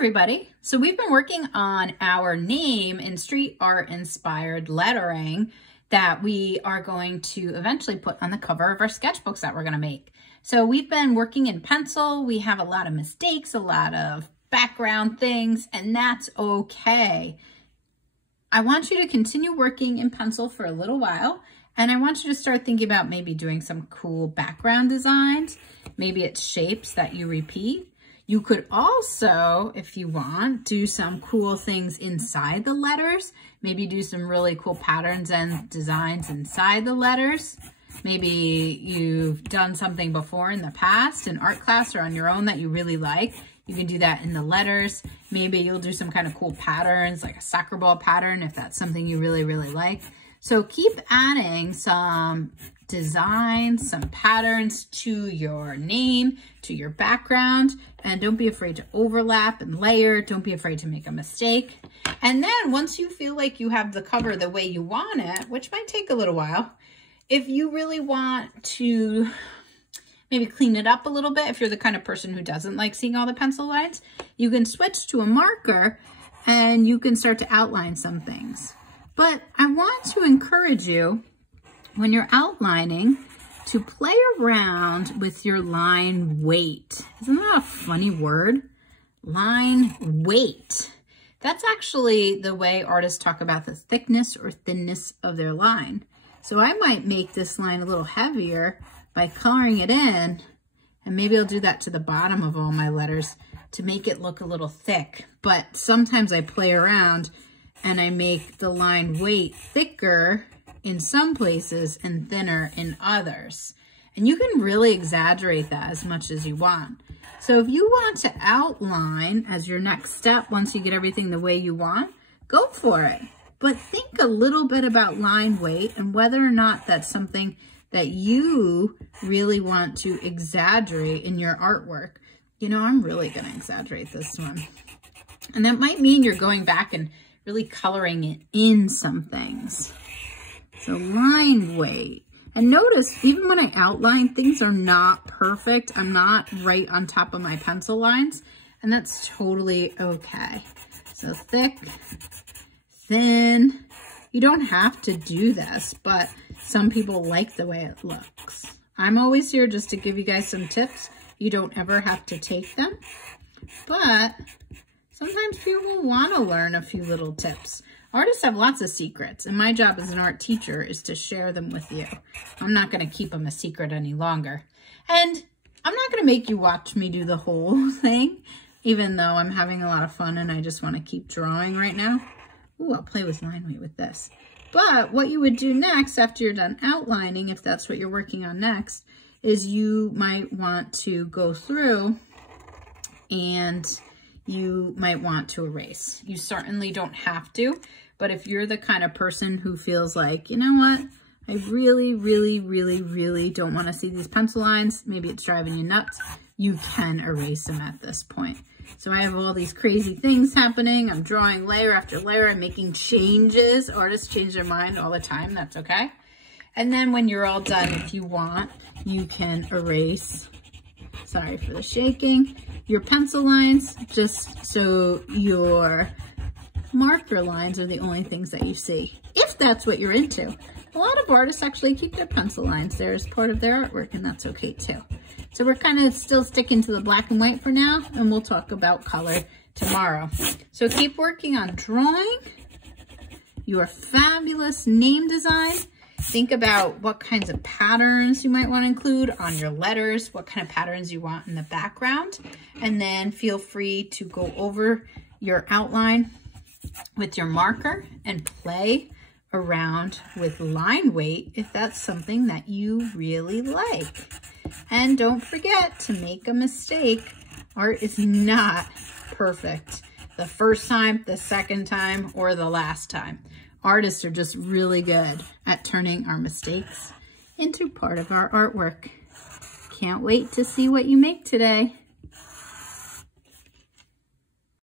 everybody. So we've been working on our name in street art inspired lettering that we are going to eventually put on the cover of our sketchbooks that we're going to make. So we've been working in pencil. We have a lot of mistakes, a lot of background things, and that's okay. I want you to continue working in pencil for a little while, and I want you to start thinking about maybe doing some cool background designs. Maybe it's shapes that you repeat. You could also, if you want, do some cool things inside the letters. Maybe do some really cool patterns and designs inside the letters. Maybe you've done something before in the past in art class or on your own that you really like. You can do that in the letters. Maybe you'll do some kind of cool patterns, like a soccer ball pattern, if that's something you really, really like. So keep adding some designs, some patterns to your name, to your background, and don't be afraid to overlap and layer. Don't be afraid to make a mistake. And then once you feel like you have the cover the way you want it, which might take a little while, if you really want to maybe clean it up a little bit, if you're the kind of person who doesn't like seeing all the pencil lines, you can switch to a marker and you can start to outline some things. But I want to encourage you, when you're outlining, to play around with your line weight. Isn't that a funny word? Line weight. That's actually the way artists talk about the thickness or thinness of their line. So I might make this line a little heavier by coloring it in, and maybe I'll do that to the bottom of all my letters to make it look a little thick. But sometimes I play around and I make the line weight thicker in some places and thinner in others. And you can really exaggerate that as much as you want. So if you want to outline as your next step, once you get everything the way you want, go for it. But think a little bit about line weight and whether or not that's something that you really want to exaggerate in your artwork. You know, I'm really going to exaggerate this one. And that might mean you're going back and really coloring it in some things. So line weight. And notice, even when I outline, things are not perfect. I'm not right on top of my pencil lines, and that's totally okay. So thick, thin. You don't have to do this, but some people like the way it looks. I'm always here just to give you guys some tips. You don't ever have to take them, but sometimes people want to learn a few little tips. Artists have lots of secrets, and my job as an art teacher is to share them with you. I'm not going to keep them a secret any longer. And I'm not going to make you watch me do the whole thing, even though I'm having a lot of fun and I just want to keep drawing right now. Ooh, I'll play with line weight with this. But what you would do next after you're done outlining, if that's what you're working on next, is you might want to go through and you might want to erase. You certainly don't have to, but if you're the kind of person who feels like, you know what, I really, really, really, really don't want to see these pencil lines, maybe it's driving you nuts, you can erase them at this point. So I have all these crazy things happening. I'm drawing layer after layer. I'm making changes. Artists change their mind all the time. That's okay. And then when you're all done, if you want, you can erase, sorry for the shaking, your pencil lines, just so your marker lines are the only things that you see, if that's what you're into. A lot of artists actually keep their pencil lines there as part of their artwork, and that's okay too. So we're kind of still sticking to the black and white for now, and we'll talk about color tomorrow. So keep working on drawing your fabulous name design. Think about what kinds of patterns you might want to include on your letters, what kind of patterns you want in the background, and then feel free to go over your outline with your marker and play around with line weight if that's something that you really like. And don't forget to make a mistake. Art is not perfect the first time, the second time, or the last time. Artists are just really good at turning our mistakes into part of our artwork. Can't wait to see what you make today.